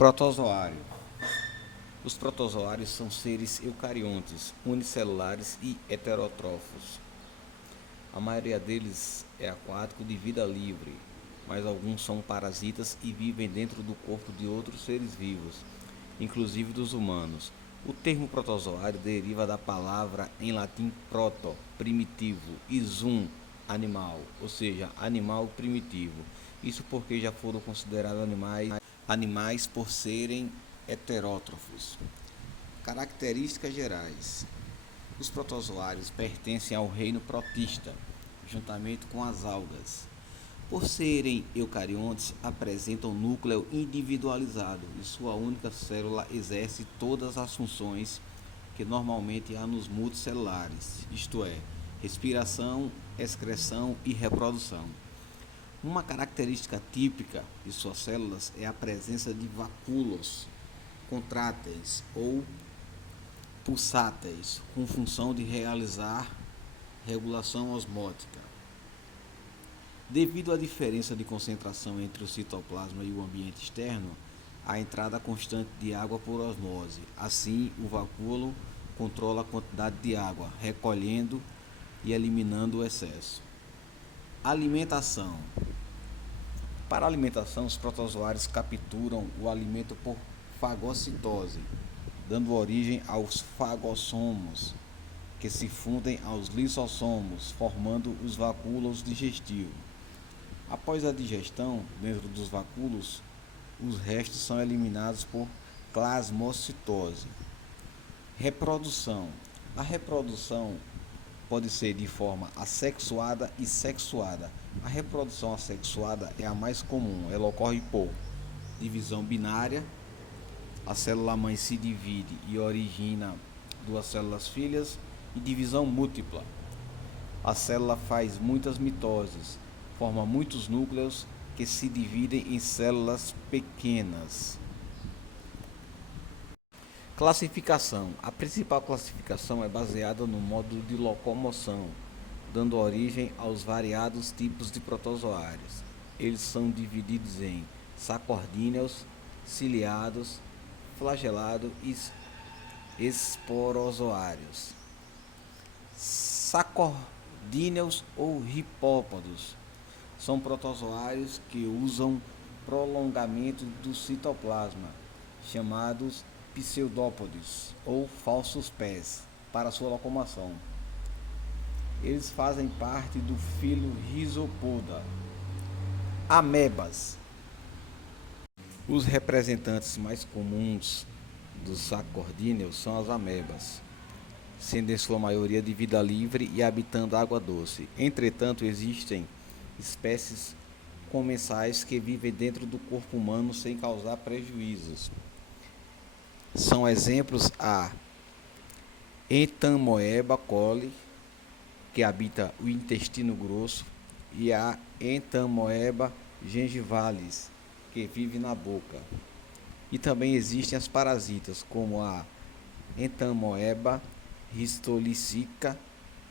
Protozoário. Os protozoários são seres eucariontes, unicelulares e heterótrofos. A maioria deles é aquático de vida livre, mas alguns são parasitas e vivem dentro do corpo de outros seres vivos, inclusive dos humanos. O termo protozoário deriva da palavra em latim proto, primitivo, e zoon, animal, ou seja, animal primitivo. Isso porque já foram considerados animais por serem heterótrofos. Características gerais. Os protozoários pertencem ao reino protista, juntamente com as algas. Por serem eucariontes, apresentam núcleo individualizado e sua única célula exerce todas as funções que normalmente há nos multicelulares, isto é, respiração, excreção e reprodução. Uma característica típica de suas células é a presença de vacúolos contráteis ou pulsáteis, com função de realizar regulação osmótica. Devido à diferença de concentração entre o citoplasma e o ambiente externo, há entrada constante de água por osmose. Assim, o vacúolo controla a quantidade de água, recolhendo e eliminando o excesso. Alimentação. Para a alimentação, os protozoários capturam o alimento por fagocitose, dando origem aos fagossomos, que se fundem aos lisossomos, formando os vacúolos digestivos. Após a digestão, dentro dos vacúolos, os restos são eliminados por plasmocitose. Reprodução. A reprodução pode ser de forma assexuada e sexuada. A reprodução assexuada é a mais comum. Ela ocorre por divisão binária. A célula-mãe se divide e origina duas células filhas, e divisão múltipla. A célula faz muitas mitoses, forma muitos núcleos que se dividem em células pequenas. Classificação. A principal classificação é baseada no modo de locomoção, dando origem aos variados tipos de protozoários. Eles são divididos em sacordíneos, ciliados, flagelados e esporozoários. Sacordíneos ou hipópodos são protozoários que usam prolongamento do citoplasma, chamados pseudópodes ou falsos pés, para sua locomoção. Eles fazem parte do filo Rhizopoda. Amebas. Os representantes mais comuns dos sacordíneos são as amebas, sendo em sua maioria de vida livre e habitando água doce. Entretanto, existem espécies comensais que vivem dentro do corpo humano sem causar prejuízos. São exemplos a Entamoeba coli, que habita o intestino grosso, e a Entamoeba gengivalis, que vive na boca. E também existem as parasitas, como a Entamoeba histolícica,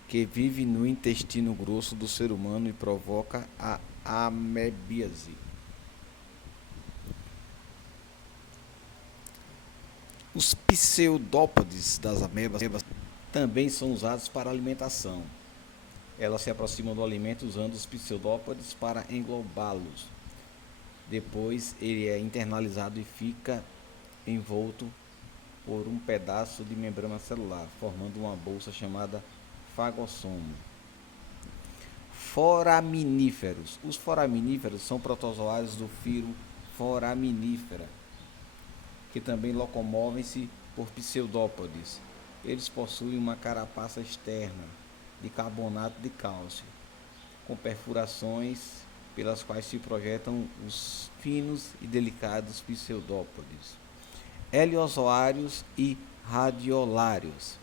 que vive no intestino grosso do ser humano e provoca a amebíase. Os pseudópodes das amebas também são usados para alimentação. Elas se aproximam do alimento usando os pseudópodes para englobá-los. Depois ele é internalizado e fica envolto por um pedaço de membrana celular, formando uma bolsa chamada fagossomo. Foraminíferos. Os foraminíferos são protozoários do filo Foraminífera, que também locomovem-se por pseudópodes. Eles possuem uma carapaça externa de carbonato de cálcio, com perfurações pelas quais se projetam os finos e delicados pseudópodes. Heliozoários e radiolários.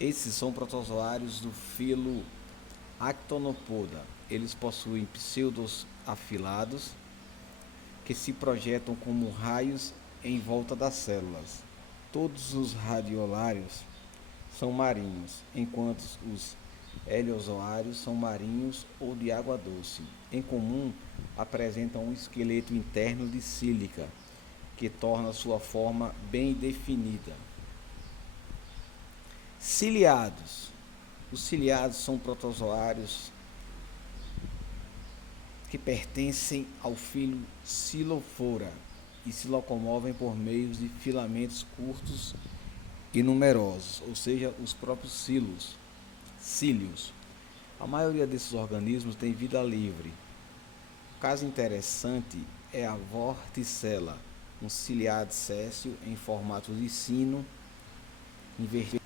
Esses são protozoários do filo Actonopoda. Eles possuem pseudos afilados que se projetam como raios em volta das células. Todos os radiolários são marinhos, enquanto os heliozoários são marinhos ou de água doce. Em comum, apresentam um esqueleto interno de sílica, que torna sua forma bem definida. Ciliados. Os ciliados são protozoários que pertencem ao filo Xylophora e se locomovem por meio de filamentos curtos e numerosos, ou seja, os próprios cílios. A maioria desses organismos tem vida livre. Um caso interessante é a vorticela, um ciliado séssil em formato de sino invertido